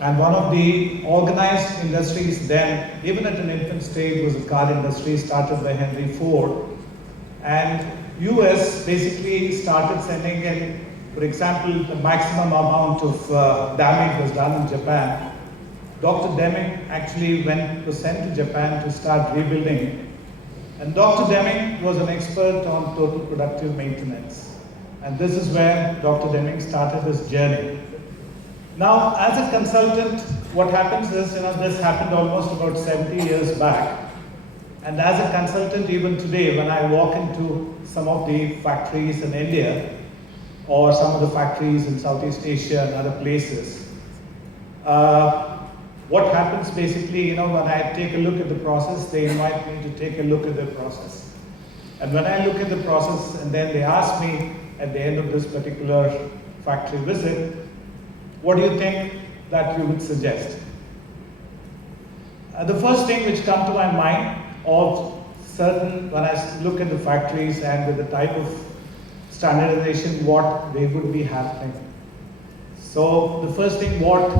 And one of the organized industries then, even at an infant stage, was the car industry started by Henry Ford. And US basically started sending in, for example, the maximum amount of damage was done in Japan. Dr. Deming actually was sent to Japan to start rebuilding. And Dr. Deming was an expert on total productive maintenance. And this is where Dr. Deming started his journey. Now, as a consultant, what happens is, this happened almost about 70 years back. And as a consultant, even today, when I walk into some of the factories in India, or some of the factories in Southeast Asia and other places, what happens basically, when I take a look at the process, they invite me to take a look at the process. And when I look at the process, and then they ask me at the end of this particular factory visit, what do you think that you would suggest? The first thing which comes to my mind of certain, when I look at the factories and with the type of standardization, what they would be happening. So the first thing what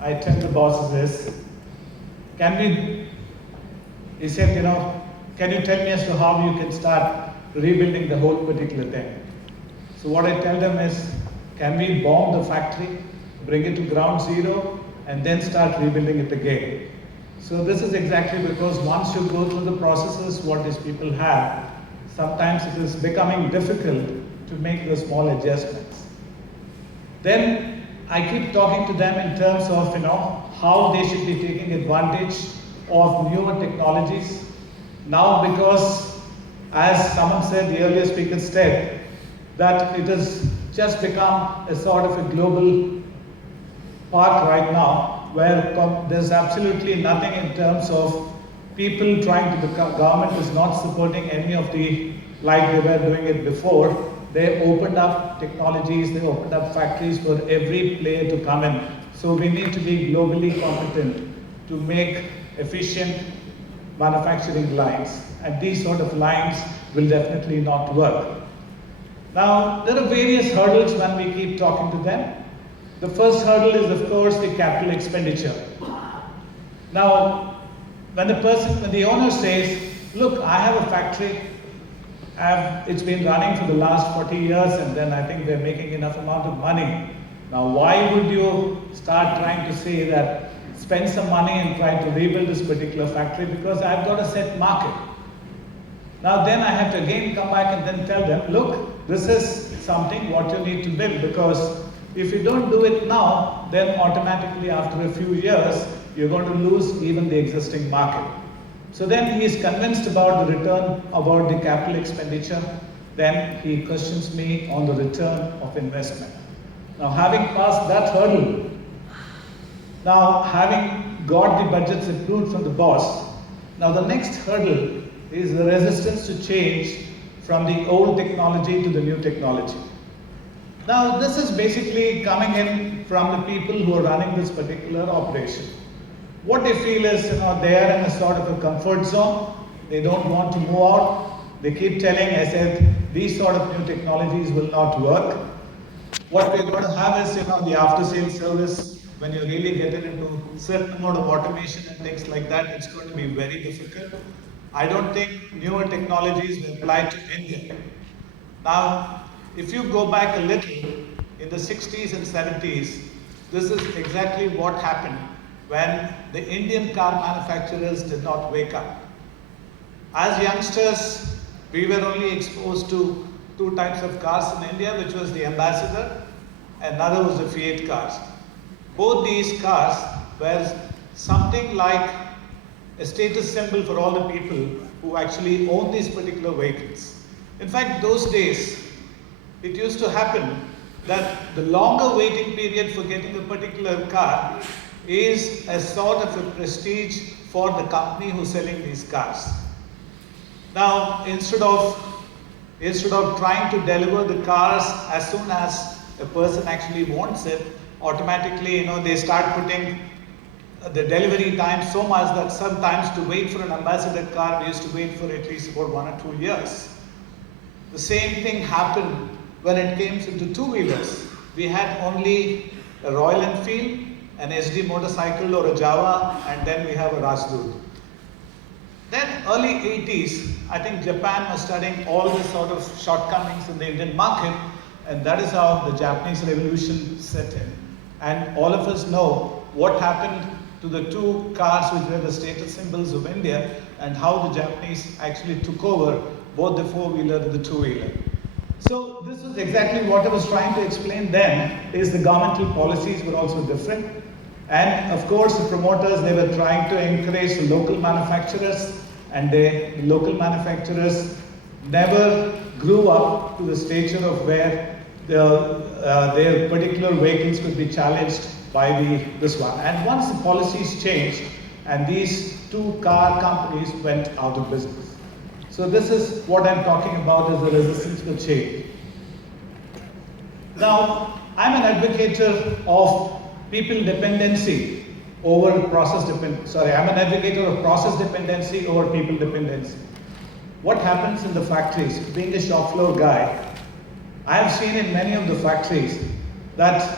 I tell the bosses is, he said, can you tell me as to how you can start rebuilding the whole particular thing? So what I tell them is, can we bomb the factory, bring it to ground zero, and then start rebuilding it again? So this is exactly because once you go through the processes what these people have, sometimes it is becoming difficult to make the small adjustments. Then I keep talking to them in terms of how they should be taking advantage of newer technologies. Now, because as someone said, the earlier speaker said, that it has just become a sort of a global part right now, where there's absolutely nothing in terms of people trying to, the government is not supporting any of the, like they were doing it before. They opened up technologies, they opened up factories for every player to come in. So we need to be globally competent to make efficient manufacturing lines. And these sort of lines will definitely not work. Now, there are various hurdles when we keep talking to them. The first hurdle is, of course, the capital expenditure. Now, when the owner says, look, I have a factory, it's been running for the last 40 years, and then I think they're making enough amount of money. Now, why would you start trying to say that, spend some money and try to rebuild this particular factory, because I've got a set market. Now then I have to again come back and then tell them, look, this is something what you need to build, because if you don't do it now, then automatically after a few years, you're going to lose even the existing market. So then he is convinced about the return, about the capital expenditure. Then he questions me on the return of investment. Now, having passed that hurdle, now having got the budgets approved from the boss, now the next hurdle is the resistance to change from the old technology to the new technology. Now, this is basically coming in from the people who are running this particular operation. What they feel is, they are in a sort of a comfort zone. They don't want to move out. They keep telling, I said, these sort of new technologies will not work. What we're going to have is, the after-sales service. When you really get it into certain amount of automation and things like that, it's going to be very difficult. I don't think newer technologies will apply to India. Now, if you go back a little, in the 60s and 70s, this is exactly what happened when the Indian car manufacturers did not wake up. As youngsters, we were only exposed to two types of cars in India, which was the Ambassador, and another was the Fiat cars. Both these cars were something like a status symbol for all the people who actually own these particular vehicles. In fact, those days, it used to happen that the longer waiting period for getting a particular car is a sort of a prestige for the company who's selling these cars. Now, instead of trying to deliver the cars as soon as a person actually wants it, automatically, they start putting the delivery time so much that sometimes to wait for an Ambassador car, we used to wait for at least about 1 or 2 years. The same thing happened when it came into two-wheelers. We had only a Royal Enfield an SD motorcycle or a Java, and then we have a Rajdoot. Then early 80s, I think Japan was studying all the sort of shortcomings in the Indian market, and that is how the Japanese revolution set in. And all of us know what happened to the two cars which were the status symbols of India, and how the Japanese actually took over both the four-wheeler and the two-wheeler. So this was exactly what I was trying to explain then, is the governmental policies were also different. And of course, the promoters, they were trying to encourage the local manufacturers, and the local manufacturers never grew up to the stature of where their particular vehicles could be challenged by this one. And once the policies changed, and these two car companies went out of business. So this is what I'm talking about, is the resistance to change. Now, I'm an advocate of people dependency over process dependency. I'm an advocate of process dependency over people dependency. What happens in the factories? Being a shop floor guy, I have seen in many of the factories that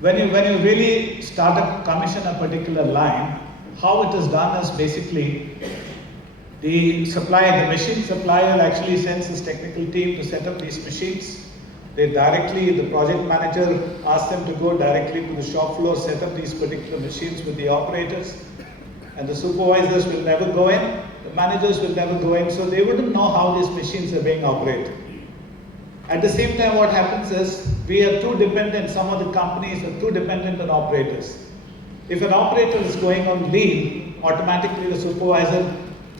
when you really start to commission a particular line, how it is done is basically the machine supplier actually sends his technical team to set up these machines. The project manager asks them to go directly to the shop floor, set up these particular machines with the operators, and the supervisors will never go in, the managers will never go in, so they wouldn't know how these machines are being operated. At the same time, what happens is, we are too dependent, some of the companies are too dependent on operators. If an operator is going on leave, automatically the supervisor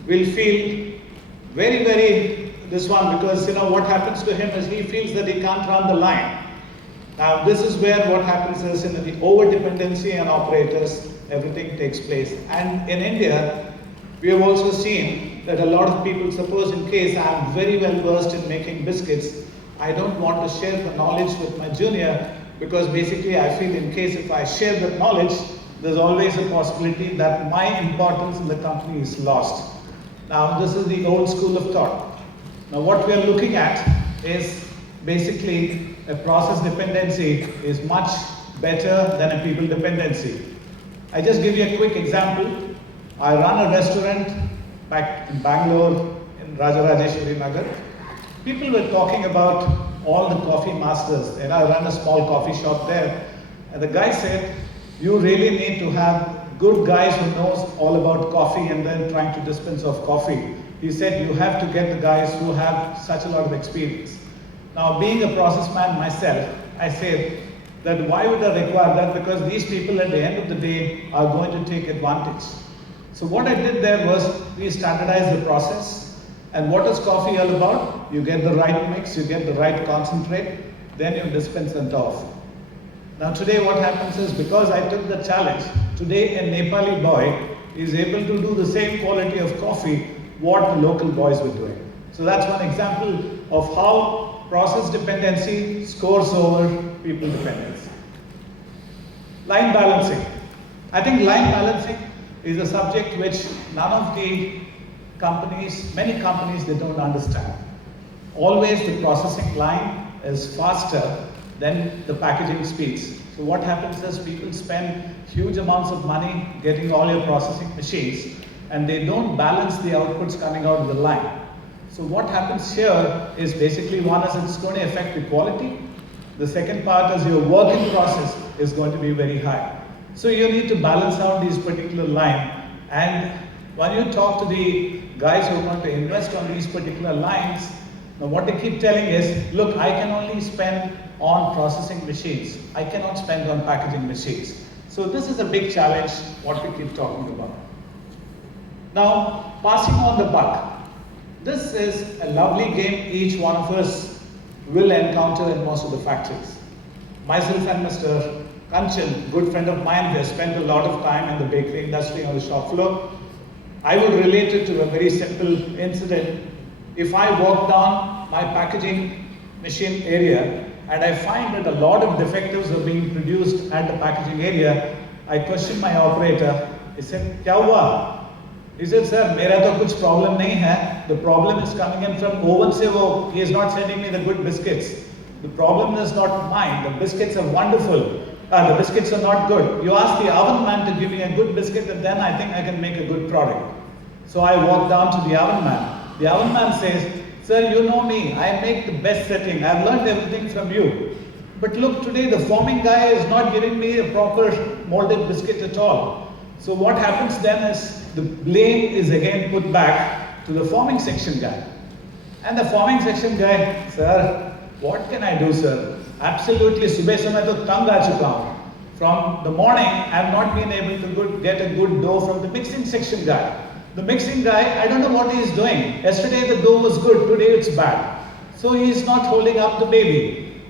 will feel very because what happens to him is he feels that he can't run the line. Now this is where what happens is, in the over dependency on operators, everything takes place. And in India, we have also seen that a lot of people, suppose in case I am very well versed in making biscuits, I don't want to share the knowledge with my junior, because basically I feel in case if I share that knowledge, there's always a possibility that my importance in the company is lost. Now this is the old school of thought. Now what we are looking at is basically a process dependency is much better than a people dependency. I just give you a quick example. I run a restaurant back in Bangalore in Rajarajeshwari Nagar. People were talking about all the coffee masters, and I run a small coffee shop there. And the guy said, you really need to have good guys who knows all about coffee and then trying to dispense of coffee. He said, you have to get the guys who have such a lot of experience. Now, being a process man myself, I said that why would I require that? Because these people at the end of the day are going to take advantage. So what I did there was, we standardized the process. And what is coffee all about? You get the right mix, you get the right concentrate, then you dispense it off. Now today what happens is, because I took the challenge, today a Nepali boy is able to do the same quality of coffee what the local boys were doing. So that's one example of how process dependency scores over people dependency. Line balancing. I think line balancing is a subject which none of the companies, many companies, they don't understand. Always the processing line is faster than the packaging speeds. So what happens is, people spend huge amounts of money getting all your processing machines, and they don't balance the outputs coming out of the line. So what happens here is basically, one is it's going to affect the quality. The second part is your working process is going to be very high. So you need to balance out these particular line. And when you talk to the guys who want to invest on these particular lines, now what they keep telling is, look, I can only spend on processing machines. I cannot spend on packaging machines. So this is a big challenge, what we keep talking about. Now, passing on the buck. This is a lovely game each one of us will encounter in most of the factories. Myself and Mr. Kanchan, good friend of mine, has spent a lot of time in the bakery industry on the shop floor. I would relate it to a very simple incident. If I walk down my packaging machine area and I find that a lot of defectives are being produced at the packaging area, I question my operator. He said, "Kya hua?" He said, "Sir, mera to kuch problem nahi hai. The problem is coming in from oven se he is not sending me the good biscuits. The problem is not mine. The biscuits are wonderful, the biscuits are not good. You ask the oven man to give me a good biscuit, and then I think I can make a good product. So I walk down to the oven man. The oven man says, sir, you know me, I make the best setting. I've learned everything from you. But look, today the forming guy is not giving me a proper molded biscuit at all. So what happens then is the blame is again put back to the forming section guy. And the forming section guy, sir, what can I do, sir? Absolutely, subah se main to tang aa chuka hu. From the morning, I have not been able to get a good dough from the mixing section guy. The mixing guy, I don't know what he is doing. Yesterday the dough was good, today it's bad. So he is not holding up the baby.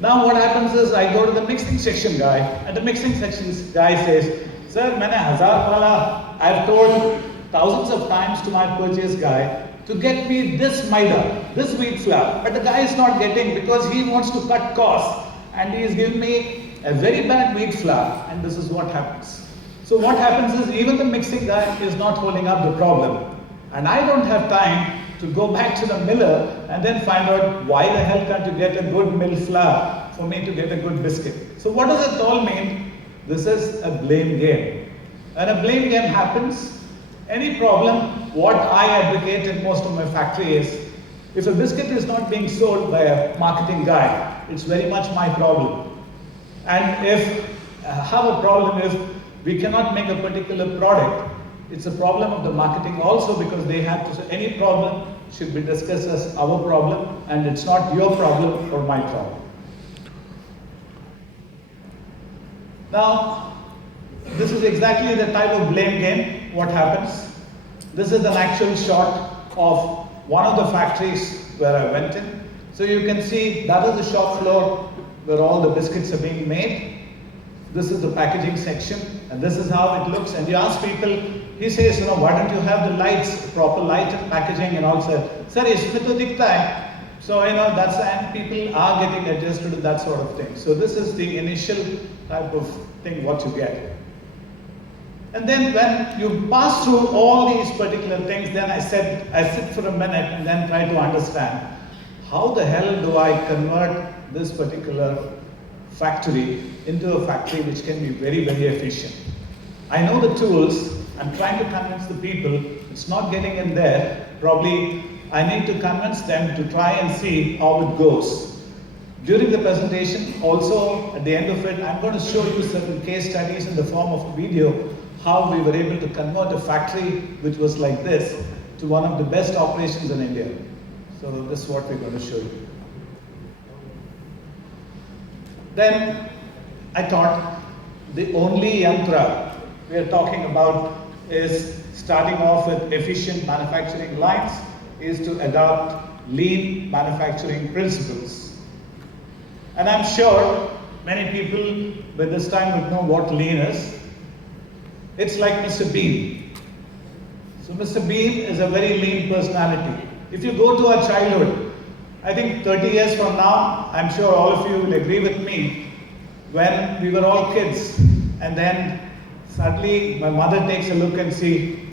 Now what happens is I go to the mixing section guy, and the mixing section guy says, sir, maine 1000 wala, I've told thousands of times to my purchase guy to get me this maida, this wheat flour, but the guy is not getting because he wants to cut costs, and he is giving me a very bad wheat flour, and this is what happens. So what happens is even the mixing guy is not holding up the problem, and I don't have time to go back to the miller and then find out why the hell can't you get a good mill flour for me to get a good biscuit. So what does it all mean? This is a blame game. When a blame game happens, any problem, what I advocate in most of my factory is, if a biscuit is not being sold by a marketing guy, it's very much my problem. And if I have a problem if we cannot make a particular product, it's a problem of the marketing also, because they have to say any problem should be discussed as our problem, and it's not your problem or my problem. Now, this is exactly the type of blame game. What happens? This is an actual shot of one of the factories where I went in. So you can see that is the shop floor where all the biscuits are being made. This is the packaging section, and this is how it looks. And you ask people, he says, why don't you have the lights, proper light and packaging and all that? Sir, isme to dikhta hai. So, that's, and people are getting adjusted to that sort of thing. So this is the initial type of thing what you get. And then when you pass through all these particular things, then I sit for a minute and then try to understand, how the hell do I convert this particular factory into a factory which can be very, very efficient? I know the tools. I'm trying to convince the people. It's not getting in there. Probably I need to convince them to try and see how it goes. During the presentation, also at the end of it, I'm going to show you certain case studies in the form of a video, how we were able to convert a factory which was like this to one of the best operations in India. So this is what we're going to show you. Then I thought the only yantra we are talking about is starting off with efficient manufacturing lines, is to adopt lean manufacturing principles. And I'm sure many people by this time would know what lean is. It's like Mr. Bean. So Mr. Bean is a very lean personality. If you go to our childhood, I think 30 years from now, I'm sure all of you will agree with me, when we were all kids, and then suddenly my mother takes a look and see,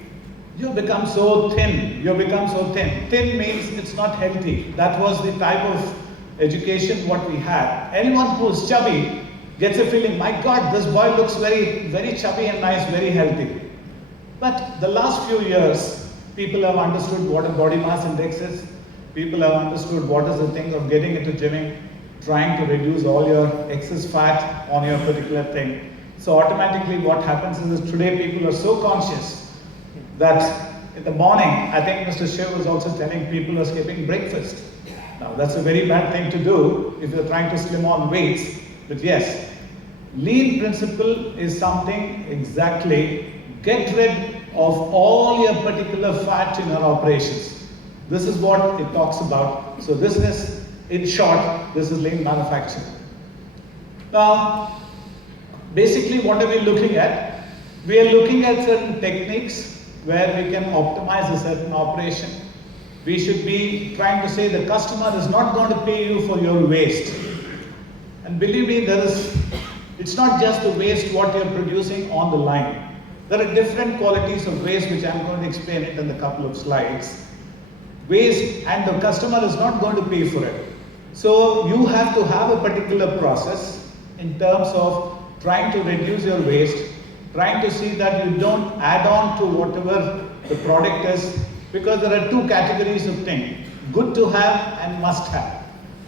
you've become so thin, you've become so thin. Thin means it's not healthy. That was the type of education what we had. Anyone who's chubby gets a feeling, my God, this boy looks very, very chubby and nice, very healthy. But the last few years, people have understood what a body mass index is. People have understood what is the thing of getting into gymming, trying to reduce all your excess fat on your particular thing. So automatically what happens is today people are so conscious that in the morning, I think Mr. Shiv was also telling people are skipping breakfast. Now that's a very bad thing to do if you're trying to slim on weights. But yes, lean principle is something exactly, get rid of all your particular fat in your operations. This is what it talks about. So this is, in short, this is lean manufacturing. Now, basically what are we looking at? We are looking at certain techniques where we can optimize a certain operation. We should be trying to say the customer is not going to pay you for your waste. And believe me, it's not just the waste what you're producing on the line. There are different qualities of waste which I'm going to explain it in a couple of slides. Waste, and the customer is not going to pay for it. So you have to have a particular process in terms of trying to reduce your waste, trying to see that you don't add on to whatever the product is, because there are two categories of things, good to have and must have.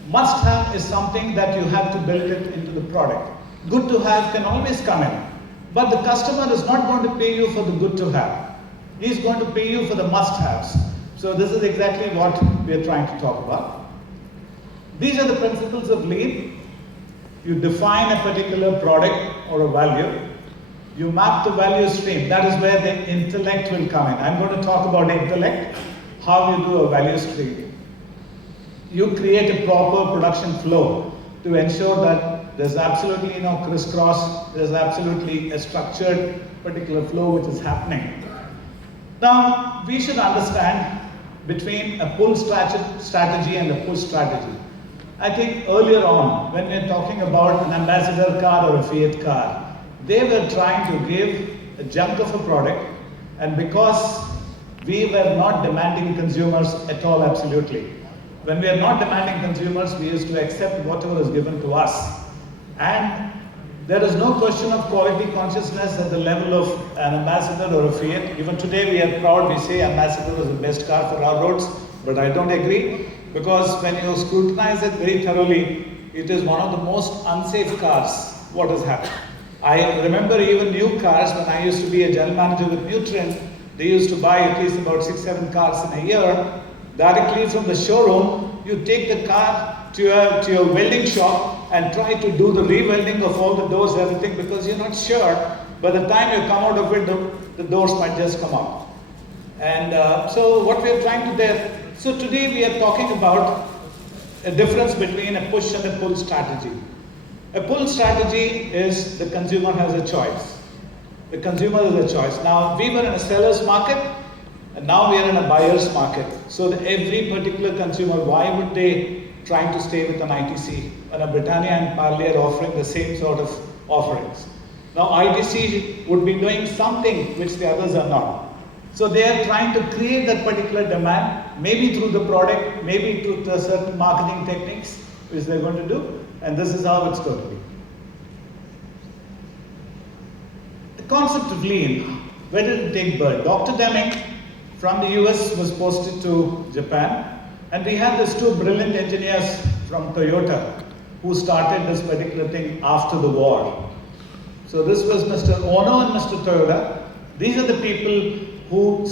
Must have is something that you have to build it into the product. Good to have can always come in, but the customer is not going to pay you for the good to have. He is going to pay you for the must haves. So this is exactly what we are trying to talk about. These are the principles of lean. You define a particular product or a value. You map the value stream. That is where the intellect will come in. I'm going to talk about intellect, how you do a value stream. You create a proper production flow to ensure that there's absolutely no crisscross, there's absolutely a structured particular flow which is happening. Now, we should understand between a pull strategy and a push strategy. I think earlier on, when we were talking about an ambassador car or a Fiat car, they were trying to give a junk of a product, and because we were not demanding consumers at all, absolutely. When we are not demanding consumers, we used to accept whatever is given to us. And there is no question of quality consciousness at the level of an ambassador or a Fiat. Even today we are proud, we say ambassador is the best car for our roads, but I don't agree, because when you scrutinize it very thoroughly, it is one of the most unsafe cars, what has happened. I remember even new cars, when I used to be a general manager with Nutrien, they used to buy at least about 6-7 cars in a year. Directly from the showroom, you take the car to your welding shop and try to do the re-welding of all the doors, everything, because you're not sure. By the time you come out of it, the doors might just come out. And so what we're trying to do, so today we are talking about a difference between a push and a pull strategy. A pull strategy is the consumer has a choice. The consumer has a choice. Now, we were in a seller's market, and now we are in a buyer's market. So every particular consumer, why would they trying to stay with an ITC when a Britannia and Parley are offering the same sort of offerings? Now, ITC would be doing something which the others are not. So they are trying to create that particular demand, maybe through the product, maybe through the certain marketing techniques which they're going to do. And this is how it's going to be. The concept of lean, where did it take birth? Dr. Deming from the US was posted to Japan, and we had these two brilliant engineers from Toyota who started this particular thing after the war. So this was Mr. Ono and Mr. Toyota. These are the people who